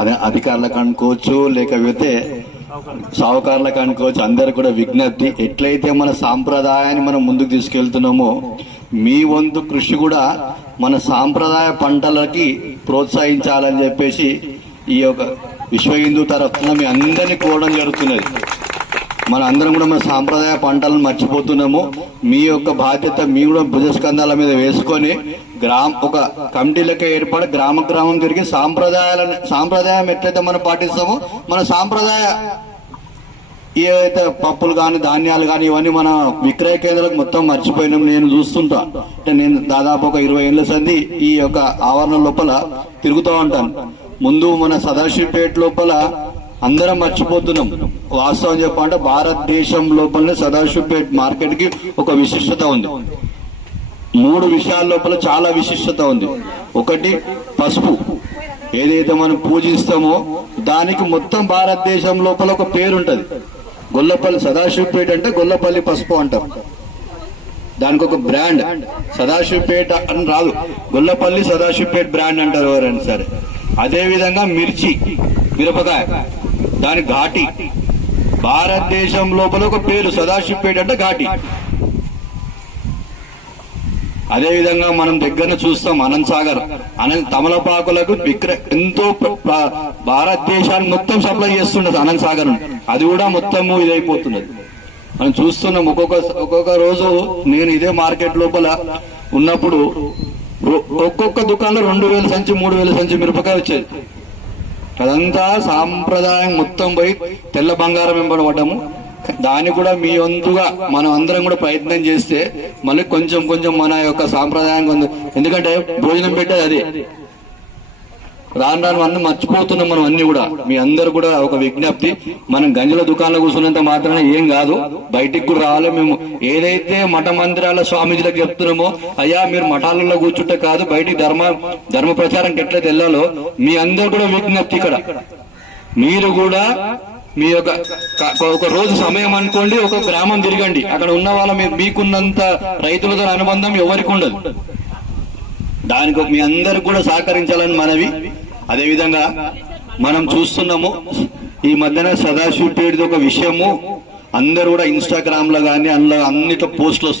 అదే అధికారులకు అనుకోవచ్చు లేకపోతే సాహుకారులకు అనుకోవచ్చు అందరు కూడా విజ్ఞప్తి. ఎట్లయితే మన సాంప్రదాయాన్ని మనం ముందుకు తీసుకెళ్తున్నామో మీ వంతు కృషి కూడా మన సాంప్రదాయ పంటలకి ప్రోత్సహించాలని చెప్పేసి ఈ యొక్క విశ్వ హిందూ తరఫున మీ అందరినీ కోరడం జరుగుతున్నది. మన అందరం కూడా మన సాంప్రదాయ పంటలను మర్చిపోతున్నాము. మీ యొక్క బాధ్యత మీ కూడా భుజస్కంధాల మీద వేసుకొని గ్రామ ఒక కమిటీలకే ఏర్పడి గ్రామ గ్రామం తిరిగి సాంప్రదాయాలను సాంప్రదాయం ఎట్లయితే మనం పాటిస్తామో మన సాంప్రదాయ ఏవైతే పప్పులు కానీ ధాన్యాలు కానీ ఇవన్నీ మన విక్రయ కేంద్రాలకు మొత్తం మర్చిపోయినాం నేను చూస్తుంటా. అంటే నేను దాదాపు ఒక ఇరవై ఏళ్ళ సంది ఈ యొక్క ఆవరణ లోపల తిరుగుతూ ఉంటాను. ముందు మన సదాశివపేట లోపల అందరం మర్చిపోతున్నాం. వాస్తవం చెప్పాలంటే భారతదేశం లోపలనే సదాశివపేట మార్కెట్కి ఒక విశిష్టత ఉంది. మూడు విషయాల లోపల చాలా విశిష్టత ఉంది. ఒకటి పసుపు. ఏదైతే మనం పూజిస్తామో దానికి మొత్తం భారతదేశం లోపల ఒక పేరు ఉంటుంది. గొల్లపల్లి సదాశివపేట అంటే గొల్లపల్లి పసుపు అంటారు దానికి ఒక బ్రాండ్. సదాశివపేట అని రాదు. గొల్లపల్లి సదాశివపేట బ్రాండ్ అంటారు ఎవరైనా సరే. అదేవిధంగా మిర్చి మిరపకాయ. దాని ఘాటి. భారతదేశం లోపల ఒక పేరు సదాశివపేట అంటే ఘాటి. అదే విధంగా మనం దగ్గర చూస్తాం అనంత్ సాగర్. అనంత్ తమలపాకులకు విక్ర ఎంతో భారతదేశాన్ని మొత్తం సప్లై చేస్తున్నది అనంత్ సాగర్ అది కూడా మొత్తము ఇదైపోతున్నది. మనం చూస్తున్నాం ఒక్కొక్క ఒక్కొక్క రోజు నేను ఇదే మార్కెట్ లోపల ఉన్నప్పుడు ఒక్కొక్క దుకాణంలో రెండు వేల సంచి మూడు వేల సంచి మిరపకాయ వచ్చేది. అదంతా సాంప్రదాయం మొత్తం పోయి తెల్ల బంగారం వెంబడబడ్డాము దాన్ని కూడా మీ వంతుగా మనం అందరం కూడా ప్రయత్నం చేస్తే మళ్ళీ కొంచెం కొంచెం మన యొక్క సాంప్రదాయం ఎందుకంటే భోజనం పెట్టేది అదే. రాను రాను అన్ని మర్చిపోతున్నాం మనం అన్ని కూడా. మీ అందరు కూడా ఒక విజ్ఞప్తి. మనం గంజల దుకాణంలో కూర్చున్నంత మాత్రమే ఏం కాదు. బయటికి కూడా రావాలి మేము. ఏదైతే మఠ మందిరాల స్వామీజీలకు చెప్తున్నామో అయ్యా మీరు మఠాలలో కూర్చుంటే కాదు బయటికి ధర్మ ధర్మ ప్రచారం ఎట్లయితే వెళ్ళాలో మీ అందరు కూడా విజ్ఞప్తి ఇక్కడ. మీరు కూడా మీ యొక్క ఒక రోజు సమయం అనుకోండి ఒక గ్రామం తిరగండి. అక్కడ ఉన్న వాళ్ళ మీ- మీకున్నంత రైతులతో అనుబంధం ఎవరికి ఉండదు. దానికి మీ అందరు కూడా సహకరించాలని మనవి. అదే విధంగా మనం చూస్తున్నాము ఈ మధ్యన సదాశివపేటది ఒక విషయము. అందరు కూడా ఇన్స్టాగ్రామ్లో కానీ అందులో అన్నిట్లో పోస్టులు వస్తున్నాయి